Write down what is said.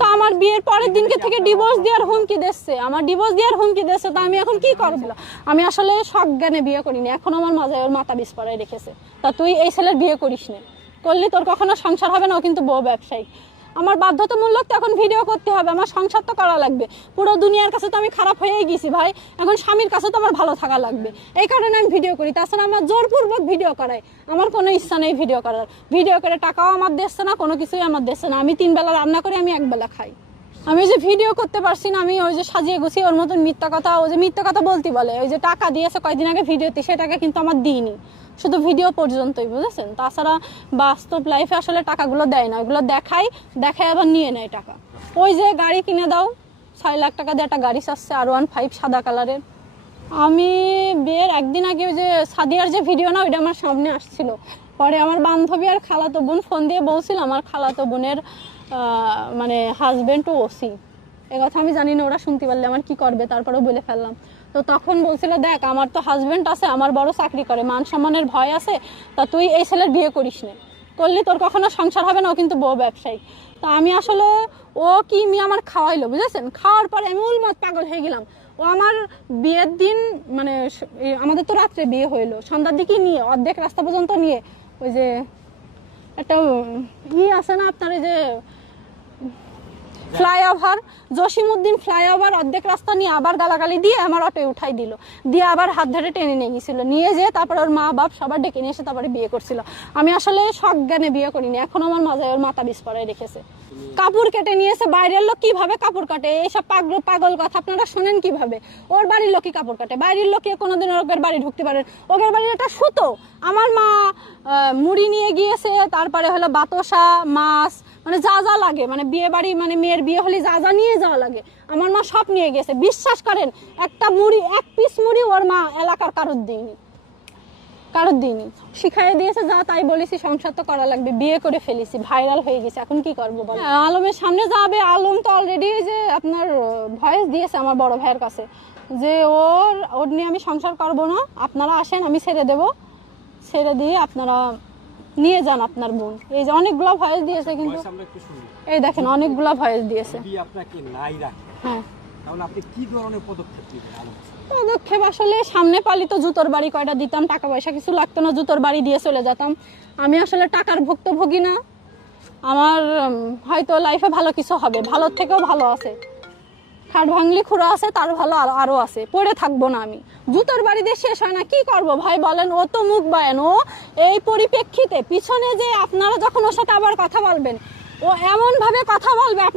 তো আমার বিয়ের পরের দিনকে থেকে ডিভোর্স দেওয়ার হুমকি দিচ্ছে। আমার ডিভোর্স দেওয়ার হুমকি দিচ্ছে তো আমি এখন কি করব? আমি আসলে সজ্ঞানে বিয়ে করিনি এখন আমার মাঝে ওর মাথা পড়ায় রেখেছে। তা তুই এই ছেলের বিয়ে করিস না। করলে তোর কখনো সংসার হবে না ও কিন্তু বউ ব্যবসায়ী। আমার বাধ্যতামূলক তো এখন ভিডিও করতে হবে, আমার সংসার তো করা লাগবে। পুরো দুনিয়ার কাছে তো আমি খারাপ হয়েই গেছি ভাই, এখন স্বামীর কাছে তো আমার ভালো থাকা লাগবে। এই কারণে আমি ভিডিও করি, তাছাড়া আমার জোরপূর্বক ভিডিও করাই। আমার কোনো ইচ্ছা নেই ভিডিও করার। ভিডিও করে টাকাও আমার দিচ্ছে না, কোনো কিছুই আমার দিচ্ছে না। আমি তিন বেলা রান্না করে আমি একবেলা খাই। আমি ওই যে ভিডিও করতে পারছি না, আমি ওই যে সাজিয়ে গুছিয়ে ওর মতন মিথ্যা কথা, ওই যে মিথ্যা কথা বলতে বলে। ওই যে টাকা দিয়েছে কয়েকদিন আগে ভিডিওতে সে টাকা কিন্তু আমার দিইনি। শুধু ভিডিও পর্যন্তই, বুঝেছেন? তাছাড়া বাস্তব লাইফে আসলে টাকাগুলো দেয় না ওগুলো দেখাই, দেখায় আবার নিয়ে নেয় টাকা। ওই যে গাড়ি কিনে দাও, ছয় লাখ টাকা দিয়ে একটা গাড়ি চাচ্ছে আর ওয়ান ফাইভ সাদা কালারের। আমি বিয়ের একদিন আগে ওই যে সাদিয়ার যে ভিডিও না, ওইটা আমার সামনে আসছিল। পরে আমার বান্ধবী আর খালাতো বোন, ফোন দিয়ে বলছিল, আমার খালাতো বোনের মানে হাজবেন্ড ও ওসি। এ কথা আমি জানি না, ওরা শুনতে পারলে আমার কি করবে, তারপরেও বলে ফেললাম। তো তখন বলছিল, দেখ, আমার তো হাজবেন্ড আছে, আমার বড় চাকরি করে, মান সম্মানের ভয় আছে, তা তুই এই ছেলের বিয়ে করিস না। করলে তোর কখনো সংসার হবে না, ও কিন্তু বউ ব্যবসায়ী। তা আমি আসলে, ও কি মি আমার খাওয়াইলো, বুঝেছেন? খাওয়ার পরে আমি উলমত পাগল হয়ে গেলাম। ও আমার বিয়ের দিন মানে আমাদের তো রাত্রে বিয়ে হইল। সন্ধ্যার দিকে নিয়ে, অর্ধেক রাস্তা পর্যন্ত নিয়ে, ওই যে একটা ই আছে না আপনার যে ফ্লাইওভার জসিমউদ্দিন ফ্লাইওভার অর্ধেক রাস্তা নিয়ে আবার গালাগালি দিয়ে আমার অটোয় উঠাই দিল। দিয়ে আবার হাত ধরে টেনে নিয়ে গেছিল। নিয়ে যেয়ে তারপরে ওর মা বাপ সবার ডেকে নিয়ে এসে তারপরে বিয়ে করছিল। আমি আসলে সজ্ঞানে বিয়ে করিনি, এখন আমার মাঝে ওর মাথা বিস্ফোরায় রেখেছে। কাপড় কেটে নিয়েছে বাইরের লোক কীভাবে কাপড় কাটে? এইসব পাগল পাগল কথা আপনারা শোনেন কীভাবে? ওর বাড়ির লোকই কাপড় কাটে। বাইরের লোকে কোনোদিন ওদের বাড়ি ঢুকতে পারেন ওদের বাড়ির একটা সুতো। আমার মা মুড়ি নিয়ে গিয়েছে, তারপরে হলো বাতসা, মাছ মানে যা যা লাগে মানে বিয়ে বাড়ি মানে মেয়ের বিয়ে হলে যা যা নিয়ে যাওয়া লাগে। আমার মা সব নিয়ে গেছে। বিশ্বাস করেন, একটা মুড়ি, এক পিস মুড়ি ওর মা এলাকার কারোর দিইনি কারোর দিইনি শিখাই দিয়েছে, যা তাই বলেছি, সংসার তো করা লাগবে। বিয়ে করে ফেলেছি, ভাইরাল হয়ে গেছে। এখন কি করব বল? আলমের সামনে যাবে। আলম তো অলরেডি যে আপনার ভয়েস দিয়েছে আমার বড় ভাইয়ের কাছে, যে ওর ওর নিয়ে আমি সংসার করব না। আপনারা আসেন, আমি ছেড়ে দেব। ছেড়ে দিয়ে আপনারা নিয়ে যান আপনার বোন। এই যে অনেকগুলো ভয়েস দিয়েছে কিন্তু। একটু শুনি। এই দেখেন অনেকগুলো ভয়েস দিয়েছে। আপনাকে নাই রাখে হ্যাঁ। তাহলে আপনি কি ধরনের পদক্ষেপ নেবেন? পদক্ষেপ আসলে সামনে পালি তো জুতোর বাড়ি কয়টা দিতাম টাকা পয়সা কিছু লাগতো না জুতোর বাড়ি দিয়ে চলে যেতাম। আমি আসলে টাকার ভুক্তভোগী না। আমার হয়তো লাইফে ভালো কিছু হবে ভালোর থেকেও ভালো আছে। খাট ভাঙলি খুঁড়ো আছে, তার ভালো আরো- আছে। পড়ে থাকব না আমি। জুতোর বাড়িতে শেষ হয় না, কি করব ভাই বলেন? ও তো মুখ বায়ন। ও এই পরিপ্রেক্ষিতে পিছনে যে আপনারা যখন ওর সাথে আবার কথা বলবেন, ও এমন ভাবে কথা বলবে, আপনার